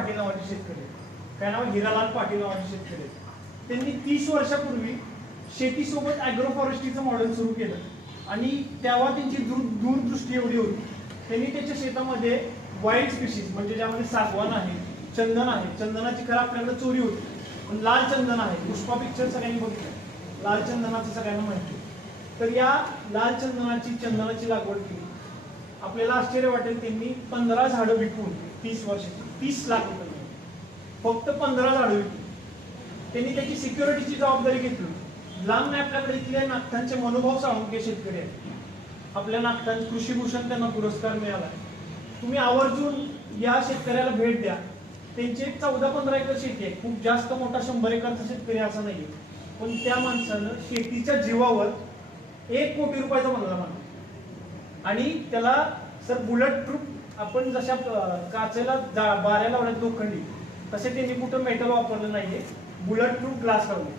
पाटील नावाचे शेतकरी काय नाव? हिरालाल पाटील नावाचे शेतकरी त्यांनी तीस वर्षापूर्वी शेतीसोबत अॅग्रो फॉरेस्ट्रीचं मॉडेल सुरू केलं. आणि तेव्हा त्यांची दूर दूरदृष्टी एवढी होती. त्यांनी त्याच्या शेतामध्ये वाईल्ड स्पीशीज म्हणजे ज्यामध्ये सागवान आहे चंदन आहे. चंदनाची खरं आपल्याकडे चोरी होती. पण लाल चंदन आहे. पुष्पा पिक्चर सगळ्यांनी बघितलं लाल चंदनाचं सगळ्यांना माहिती तर या लाल चंदनाची चंदनाची लागवड केली. आपल्याला आश्चर्य वाटेल त्यांनी पंधरा झाडं विकून तीस वर्षाची. तीस लाख रुपये फक्त पंधरा झाडं विकली. त्यांनी त्याची सिक्युरिटीची जबाबदारी घेतली. लांब नाही आपल्याकडे इथले नागठांचे मनोभाव साळुंके शेतकरी आहेत. आपल्या नागठां कृषीभूषण त्यांना पुरस्कार मिळाला. तुम्ही आवर्जून या शेतकऱ्याला भेट द्या. त्यांची एक चौदा पंधरा एकर शेती आहे. खूप जास्त मोठा शंभर एकरचा शेतकरी असा नाहीये. पण त्या माणसानं शेतीच्या जीवावर एक कोटी रुपयाचा बनला माणूस आणि त्याला सर बुलेट प्रूफ आपण जशा काचेला जा- बाऱ्या लावण्यात लोखंडी तसे त्यांनी कुठं मेटल वापरलं नाहीये. बुलेट प्रूफ ग्लास लावले.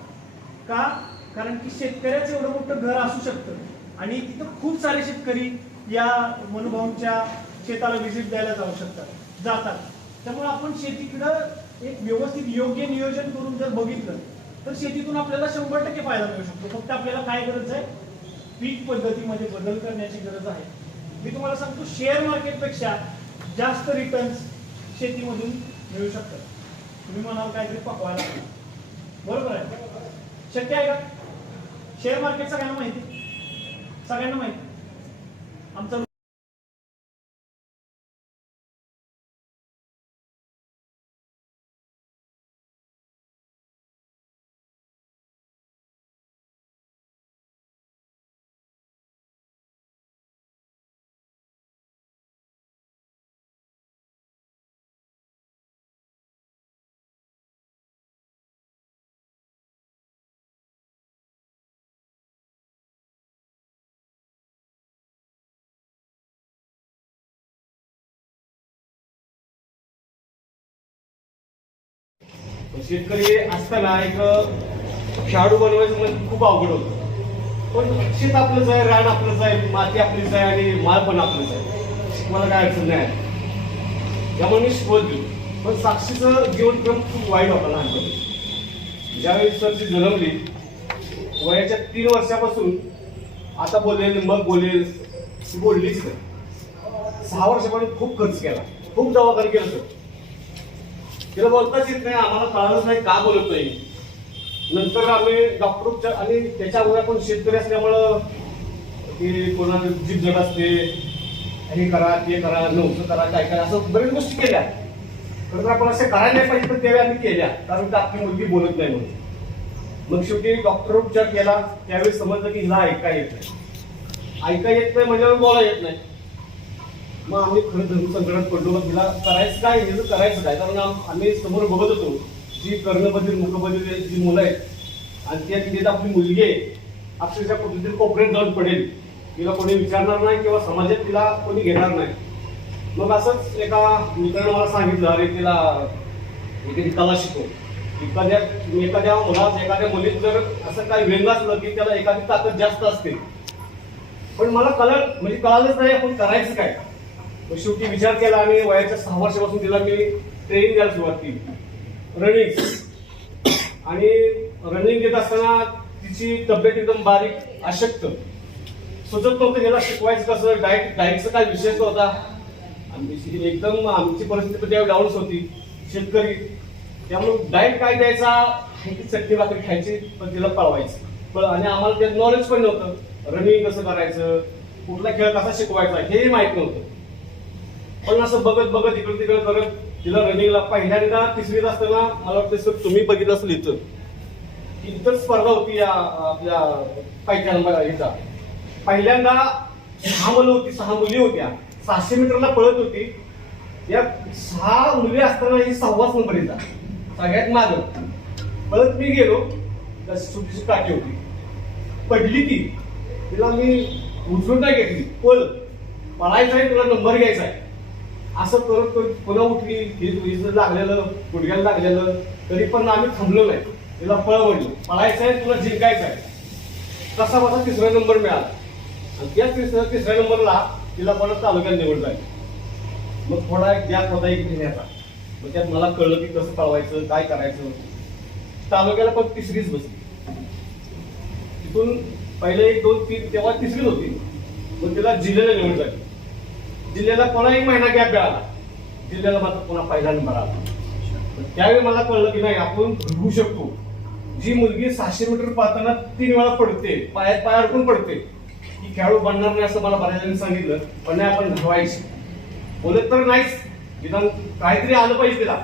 का? कारण की शेतकऱ्याचं एवढं मोठं घर असू शकतं. आणि तिथं खूप सारे शेतकरी या मनुभाऊंच्या शेताला व्हिजिट द्यायला जाऊ शकतात जातात. त्यामुळे आपण शेतीकडं एक व्यवस्थित योग्य नियोजन करून जर बघितलं तर शेतीतून आपल्याला शंभर टक्के फायदा मिळू शकतो. फक्त आपल्याला काय गरज आहे? पीक पद्धतीमध्ये बदल करण्याची गरज आहे. मी तुम्हाला सांगतो शेअर मार्केटपेक्षा जास्त रिटर्न्स शेतीमधून मिळू शकतात. तुम्ही म्हणाल काहीतरी पकवायला बरोबर आहे. शक्य आहे का? शेअर मार्केट सगळ्यांना माहिती. सगळ्यांना माहिती. आमचा शेतकरी असताना एक खेळाडू बनवायचं म्हणजे खूप अवघड होतं. पण शेत आपलंच आहे रान आपलंच आहे माती आपलीच आहे आणि माळ पण आपलंच आहे. शिकवायला काय अडचण नाही त्यामुळे मी शिकवत देऊ पण साक्षीचं जीवनक्रम खूप वाईट होता लहानपणी ज्यावेळी सरची जन्मली वयाच्या तीन वर्षापासून आता बोलेल मग बोलेल ती बोललीच नाही. सहा वर्षापर्यंत खूप खर्च केला. खूप दवाखाने केलं सर तिला बोलताच येत नाही आम्हाला कळालंच नाही का बोलत नाही नंतर आम्ही डॉक्टर उपचार आणि त्याच्या अगोदर आपण शेतकरी असल्यामुळं की कोणाला जीप जड असते. हे करा ते करा नवसं करा काय करा असं बरेच गोष्टी केल्या. खरं तर आपण असे करायला नाही पाहिजे पण त्यावेळी आम्ही केल्या. कारण की आपली मुलगी बोलत नाही म्हणून. मग शेवटी डॉक्टर उपचार केला त्यावेळी समजलं की हिला ऐका येत नाही. ऐका येत नाही म्हणजे बोला येत नाही. मग आम्ही खरं धर्म संकटात पडलो तिला करायचं काय? हे करायचं काय कारण आम्ही समोर बघत होतो जी कर्णबधीर मुखबधीर जी मुलं आहेत. आणि त्या तिथे आपली मुलगी आहे. अक्षरशः कुठेतरी कोपऱ्यात जाऊन पडेल. तिला कोणी विचारणार नाही किंवा समाजात तिला कोणी घेणार नाही. मग असंच एका मित्रानं मला सांगितलं अरे तिला एखादी कला शिकव. एखाद्या एखाद्या मुलात एखाद्या मुलीत जर असं काही व्यंग असलं की त्याला एखादी ताकद जास्त असते. पण मला कलर म्हणजे कळालंच नाही आपण करायचं काय. मग शेवटी विचार केला आणि वयाच्या सहा वर्षापासून तिला मी ट्रेनिंग द्यायला सुरुवात केली. रनिंग आणि रनिंग देत असताना तिची तब्येत एकदम बारीक अशक्त. सुचत नव्हतं याला शिकवायचं कसं डाएट डाएटचा काय विषयच होता आम्ही एकदम आमची परिस्थिती त्यावेळी डाऊनच होती. शेतकरी. त्यामुळे डाएट काय द्यायचा हे ती चटणी भाकरी खायची पण तिला पळवायची. पण आणि आम्हाला ते नॉलेज पण नव्हतं. रनिंग कसं करायचं कुठला खेळ कसा शिकवायचा हेही माहीत नव्हतं. पण असं बघत बघत इकडे तिकडे करत तिला रनिंगला पहिल्यांदा तिसरीत असताना मला वाटतं सर तुम्ही बघितलं असेल इथं. इथं स्पर्धा होती या आपल्या पायथ्यान ह्याचा पहिल्यांदा सहा मुलं होती सहा मुली होत्या. सहाशे मीटरला पळत होती. या सहा मुली असताना ही सहावाच नंबर येतात. सगळ्यात माग. पळत मी गेलो तशी छोटीशी काठी होती. पडली ती. तिला मी उचलून नाही घेतली. पळ. पळायचा आहे तुला नंबर घ्यायचा आहे. असं करत करत पुन्हा उठली हिज लागलेलं गुडघ्याला लागलेलं तरी पण आम्ही थांबलो नाही. तिला पळ पळायचं आहे तुला जिंकायचं आहे तसा माझा तिसरा नंबर मिळाला. आणि त्याच तिसऱ्या तिसऱ्या नंबरला तिला परत तालुक्यात निवड झाली. मग थोडा एक गॅप होता एक महिन्याचा. मग त्यात मला कळलं की कसं पळवायचं काय करायचं. तालुक्याला पण तिसरीच बसली. तिथून पहिले एक दोन तीन तेव्हा तिसरीच होती. मग तिला जिल्ह्याला निवड झाली. जिल्ह्याला पुन्हा एक महिना गॅप मिळाला. जिल्ह्याला मात्र पुन्हा पहिला नंबर आला. पण त्यावेळी मला कळलं की नाही आपण घडवू शकतो. जी मुलगी सहाशे मीटर पाहताना तीन वेळा पडते पायात पाय अडकून पडते ती खेळाडू बनणार नाही असं मला बऱ्याच सांगितलं पण नाही आपण घडवायची. बोलत तर नाहीच. निदान काहीतरी आलं पाहिजे तिला.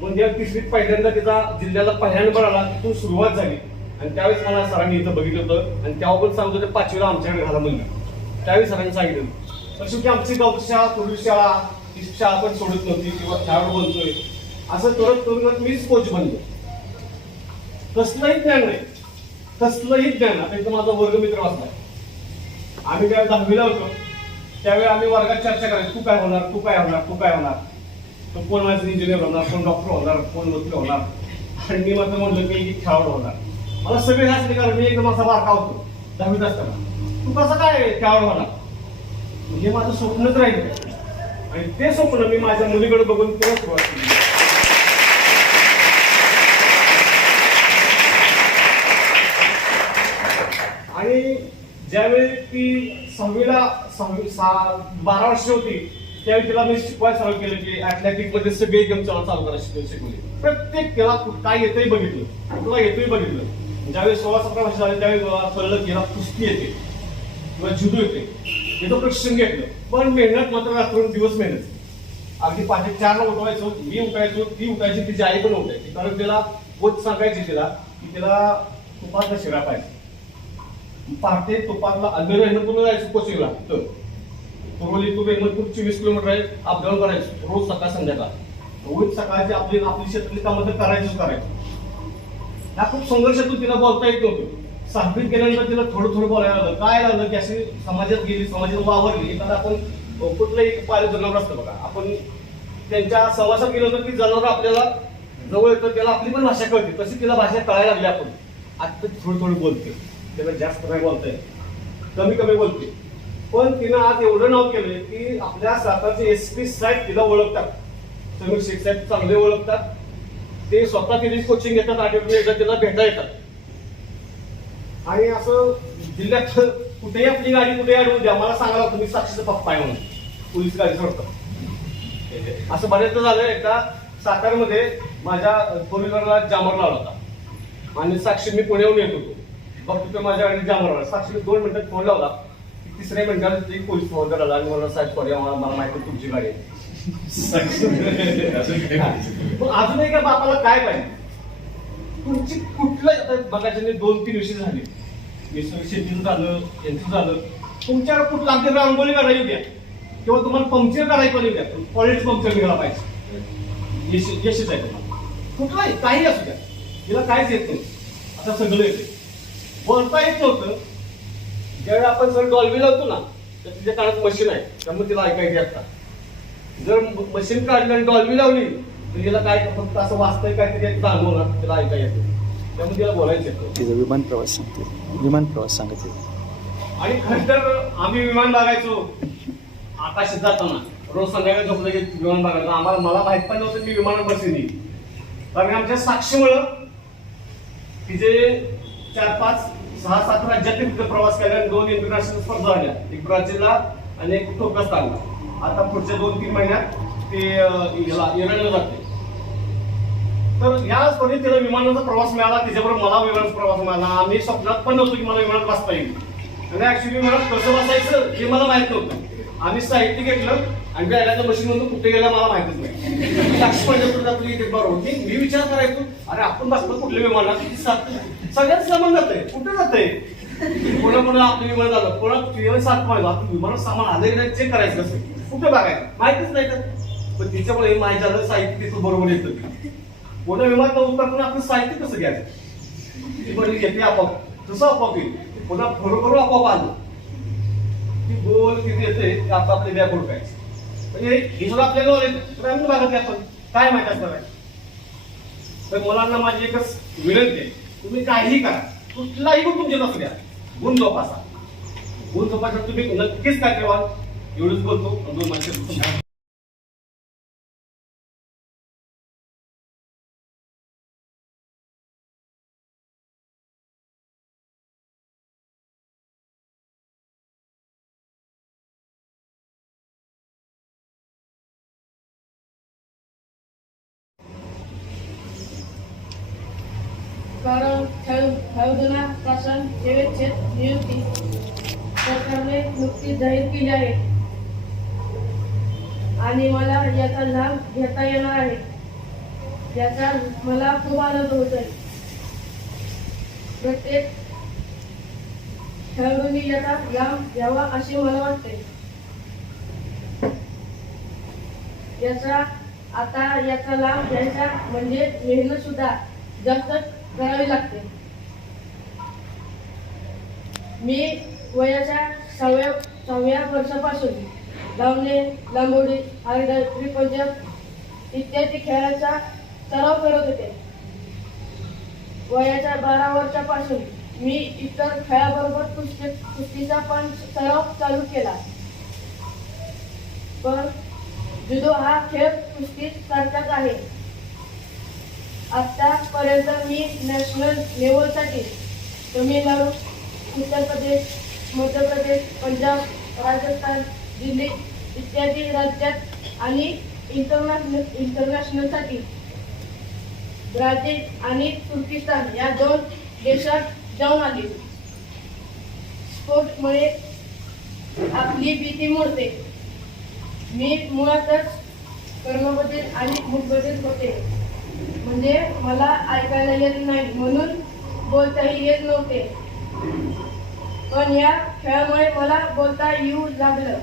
मग या तिसरीत पहिल्यांदा तिचा जिल्ह्याला पहिल्या नंबर आला तिथून सुरुवात झाली. आणि त्यावेळेस मला सरांनी इथं बघितलं होतं. आणि तेव्हा पण सांगतो ते पाचवीला आमच्याकडे घाला म्हणलं त्यावेळी सरांनी सांगितलं. पण की आमची गावची शाळा पूर्वी शाळा ती शाळा पण सोडत नव्हती किंवा खेळाडू बनतोय असं करत करून मीच कोच बनलो. कसलंही ज्ञान नाही. कसलंही ज्ञान आता इथं माझा वर्गमित्र वाचलाय आम्ही ज्यावेळी दहावीला होतो त्यावेळी आम्ही वर्गात चर्चा करायची तू काय होणार तू काय होणार तू काय होणार? तो कोण माझं इंजिनियर होणार कोण डॉक्टर होणार कोण वकील होणार? आणि मी मात्र म्हणलं की खेळाडू होणार. मला सगळे हसले कारण मी एकदम असा बारका होतो दहावीत असताना. तू कसं काय खेळाडू होणार? हे माझं स्वप्नच राहिलं. आणि ते स्वप्न मी माझ्या मुलीकडे बघून तेव्हा सुरुवात केली. आणि ज्यावेळी ती सहावीला सहावी सहा बारा वर्ष होती त्यावेळी तिला मी शिकवायला चालू केलं की अथलेटिकमध्ये सगळे गेम चालू चालू करायला शिकवले प्रत्येक त्याला काय येतंही बघितलं. तुला येतोय बघितलं. ज्यावेळी सोळा सतरा वर्ष झाले त्यावेळी मला कळलं की याला कुस्ती येते. किंवा जुदू येते. याचं प्रशिक्षण घेतलं. पण मेहनत मात्र रात्रून दिवस मेहनत. अगदी पाचशे चारला उठवायचो मी उठायचो ती उठायची तिची आई पण उठायची. कारण तिला कोच सांगायची तिला की तिला तुपातला शिरा पाहिजे. पहाटे तुपातला अंधेर हेमंतपूरला जायचं कोचिंगला तर तुरोली तू हेमंतपूर चोवीस किलोमीटर आहे अपडाऊन करायचं. रोज सकाळ संध्याकाळ. रोज सकाळची आपली आपली शेतातली कामं तर करायचीच करायचं ह्या खूप संघर्षातून तिला बोलता येत नव्हतं. सहावीत केल्यानंतर तिला थोडं थोडं बोलायला लागलं. काय लागलं की अशी समाजात गेली समाजात वावरली एखादा आपण कुठलंही पाहिलं जनावर असतं बघा. आपण त्यांच्या सहवासात गेलो तर ती जनावर आपल्याला जवळ येतं त्याला आपली पण भाषा कळते. तशी तिला भाषा कळायला लागली आपण. आता थोडं थोडी थोडी बोलते त्याला जास्त नाही बोलता येत कमी कमी बोलते पण तिनं आज एवढं नाव केलंय की आपल्या सातारचे एस पी साहेब तिला ओळखतात. समीर शेख साहेब चांगले ओळखतात. ते स्वतः तिने कोचिंग घेतात आठवड्यातून एकदा तिला भेटा येतात. आणि असं जिल्ह्यात कुठेही आपली गाडी कुठेही अडवून द्या मला सांगायला तुम्ही साक्षीचा पप्पा आहे म्हणून. पोलीस गाडी सोडतो. असं बऱ्याचदा झालं एकदा सातारमध्ये माझ्या फोर व्हीलरला जामर लावला होता. आणि साक्षी मी पुण्याहून येत होतो. बघतो तर माझ्या गाडी जामर लावला. साक्षीने दोन मिनिटात फोन लावला. की तिसऱ्या मिनिटात एक पोलीस फोन करायला आणि मला साहेब सॉरी मला मला माहिती तुमची गाडी मग अजून एका बापाला काय पाहिजे? तुमची कुठलं आता दोन तीन विषय झाले. शेतीचं झालं यांचं झालं. तुमच्यावर कुठलं आमच्या रांगोळी काढायची द्या किंवा तुम्हाला पंक्चर काढायला पण द्या कॉलेज पंक्चर निघाला पाहिजे. यश यशच आहे तुम्हाला. कुठलाही काही असू द्या. तिला काहीच येत नाही. आता सगळं येते बोलता येत नव्हतं. ज्यावेळी आपण सर डॉल्बी लावतो ना तर तिच्या काळात मशीन आहे. त्यामुळे तिला ऐकायची आता. जर मशीन काढली आणि डॉल्बी लावली तर तिला काय फक्त असं वाचतंय काय तरी जाणवणार तिला ऐकायला येतं त्यामुळे तिला बोलायचं येतं तिचा विमान प्रवास सांगते. विमान प्रवास सांगते. आणि खरं तर आम्ही विमान बघायचो. आकाशात जाताना. रोज संध्याकाळी झोपलं की विमान बघायचो. आम्हाला मला माहीत पण नव्हतं मी विमानात बसली कारण आमच्या साक्षीमुळं तिचे चार पाच सहा सात राज्यातील तिथे प्रवास केला आणि दोन इंटरनॅशनल स्पर्धा झाल्या एक ब्राझीलला आणि एक तुर्कस्तानला. आता पुढच्या दोन तीन महिन्यात ते इराणला जाते. तर या स्पर्धेत तिला विमानाचा प्रवास मिळाला तिच्याबरोबर मला विमानाचा प्रवास मिळाला. आम्ही स्वप्नात पण नव्हतो की मला विमानात बसता येईल. आणि ऍक्च्युली विमानात कसं बसायचं हे मला माहीत नव्हतं. आम्ही साहित्य घेतलं आणि बॅगाच्या मशीन मधून कुठे गेला मला माहितच नाही. साक्षी पंढरपूरला आपली इथे बरोबर होती. मी विचार करायचो अरे आपण बसतो कुठल्या विमानात? किती सात सगळ्यात सामान जात आहे कुठे जात आहे कोणा आपलं विमान झालं कोणा विमान सात माहिती आपण विमानात सामान आलं की नाही चेक करायचं कसं कुठे बघायचं? माहितीच नाही तर. पण तिच्यामुळे माहिती झालं साहित्य तिथं बरोबर येतं. कोणा विमानात उतरताना आपलं साहित्य कसं घ्यायचं? ती म्हणजे घेते आपोआप. कसं आपोआप येईल. पुन्हा खरोखर आपोआप आलं. ती गोल किती येते आता आपले बॅग ओळखायचं म्हणजे हे सगळं आपल्याला नॉलेज ग्रामीण भागात आहे आपण. काय माहिती असणार आहे? तर मुलांना माझी एकच विनंती आहे. तुम्ही काहीही करा. कुठलाही गुण तुमच्या असू द्या. गुण जोपासा. गुण जोपासा तुम्ही नक्कीच काय कराल एवढंच बोलतो. दोन माणसं आणि मला याचा लाभ घेता येणार आहे. याचा मला खूप आनंद होत आहे. प्रत्येक खेळाडूंनी याचा लाभ घ्यावा असे मला वाटते. याचा आता याचा लाभ घ्यायचा म्हणजे मेहनत सुद्धा जास्त करावी लागते. मी वयाच्या सहाव्या सहाव्या वर्षापासून धावणे लांबोडी हार्डर त्रिपंजक इत्यादी खेळाचा सराव करत होते. वयाच्या बारा वर्षापासून मी इतर खेळाबरोबर कुस्ती कुस्तीचा पण सराव चालू केला. पण जुदो हा खेळ कुस्ती सारखाच आहे. आतापर्यंत मी नॅशनल लेवलसाठी तमिळनाडू उत्तर प्रदेश मध्य प्रदेश पंजाब राजस्थान दिल्ली इत्यादी राज्यात आणि इंटरनॅशनल इंटरनॅशनलसाठी ब्राझील आणि तुर्किस्तान या दोन देशात जाऊन आले. स्पोर्टमुळे आपली भीती मोडते. मी मुळातच कर्मबद्दल आणि मुठबद्दल होते. म्हणजे मला ऐकायला येत नाही म्हणून बोलताही येत नव्हते. पण या खेळामुळे मला बोलता येऊ लागलं.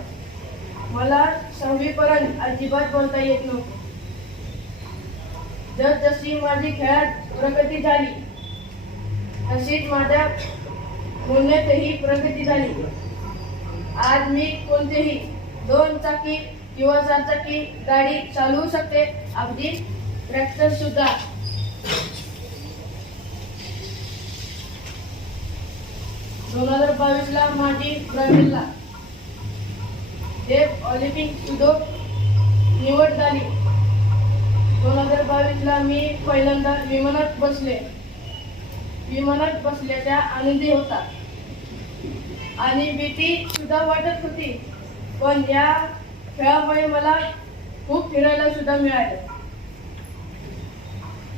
मला सहावीपर्यंत अजिबात बोलता येत नव्हतं. जसजशी माझी खेळात प्रगती झाली तशीच माझ्या बोलण्यातही प्रगती झाली. आज मी कोणतेही दोन चाकी किंवा चार चाकी गाडी चालवू शकते अगदी ट्रॅक्टर सुद्धा. दोन हजार बावीसला माझी ब्राझीलला डेफ ऑलिम्पिक सुद्धा निवड झाली दोन हजार बावीसला मी पहिल्यांदा विमानात बसले. विमानात बसल्याचा आनंदी होता. आणि भीती सुद्धा वाटत होती. पण या खेळामुळे मला खूप फिरायला सुद्धा मिळालं.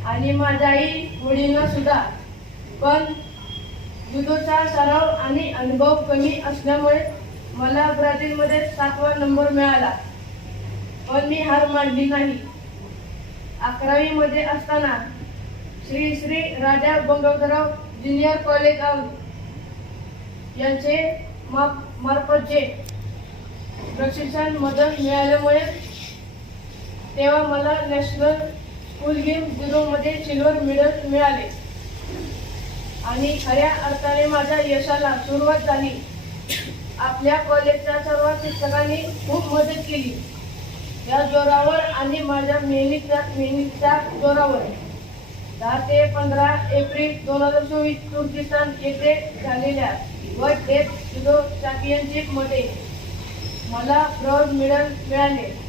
आणि माझ्या आई वडिलांना सुद्धा. पण जुदोचा सराव आणि अनुभव कमी असल्यामुळे मला ब्राझीलमध्ये सातवा नंबर मिळाला. पण मी हार मानली नाही. अकरावीमध्ये असताना Shri Shri Raja Bangwadharrao junior college of यांचे मार्फतचे मार्फत जे प्रशिक्षण मदत मिळाल्यामुळे तेव्हा मला नॅशनल स्कूल गेम झिरोमध्ये सिल्वर मेडल मिळाले. आणि खऱ्या अर्थाने माझ्या यशाला सुरुवात झाली. आपल्या कॉलेजच्या सर्व शिक्षकांनी खूप मदत केली. या जोरावर आणि माझ्या मेहनीच्या मेहनीच्या जोरावर. दहा ते पंधरा एप्रिल दोन हजार चोवीस तुर्किस्तान येथे झालेल्या वर्ल्ड टेस्ट जुडो चॅम्पियनशिपमध्ये मला ब्रॉन्झ मेडल मिळाले.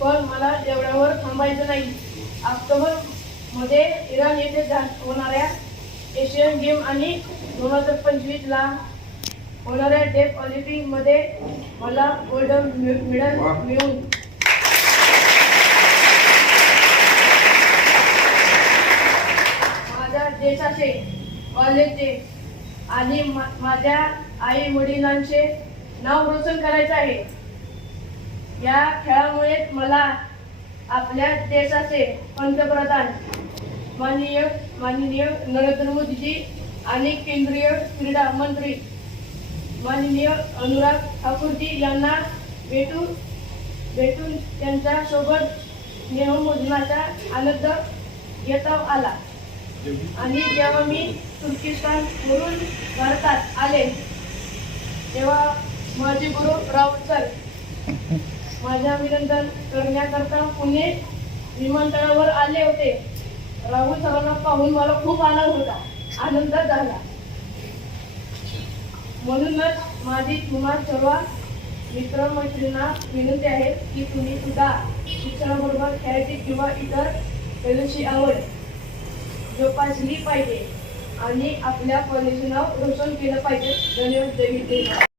पण मला एवढ्यावर थांबायचं नाही. ऑक्टोबरमध्ये इराण येथे झा- होणाऱ्या एशियन गेम आणि दोन हजार पंचवीसला होणाऱ्या डेफ ऑलिम्पिकमध्ये मला गोल्ड मेडल मिळून. माझ्या देशाचे कॉलेजचे आणि माझ्या आई वडिलांचे नाव रोशन करायचे आहे. या खेळामुळे मला आपल्या देशाचे पंतप्रधान माननीय माननीय नरेंद्र मोदीजी आणि केंद्रीय क्रीडा मंत्री माननीय अनुराग ठाकूरजी यांना भेटून भेटून त्यांच्यासोबत नेहमोजनाचा आनंद घेता आला. आणि जेव्हा मी तुर्किस्तान वरून भारतात आले तेव्हा माझे गुरु राऊत सर माझे अभिनंदन करण्याकरता पुणे विमानतळावर आले होते. राहुल सरांना पाहून मला खूप आनंद होता. आनंद झाला. म्हणूनच माझी तुम्हा सर्व मित्रमैत्रींना विनंती आहे की तुम्ही सुद्धा शिक्षणाबरोबर खेळायची किंवा इतर कलेची आवड जोपासली पाहिजे आणि आपल्या कॉलेजचं नाव रोशन केलं पाहिजे. धन्यवाद. देवी देवी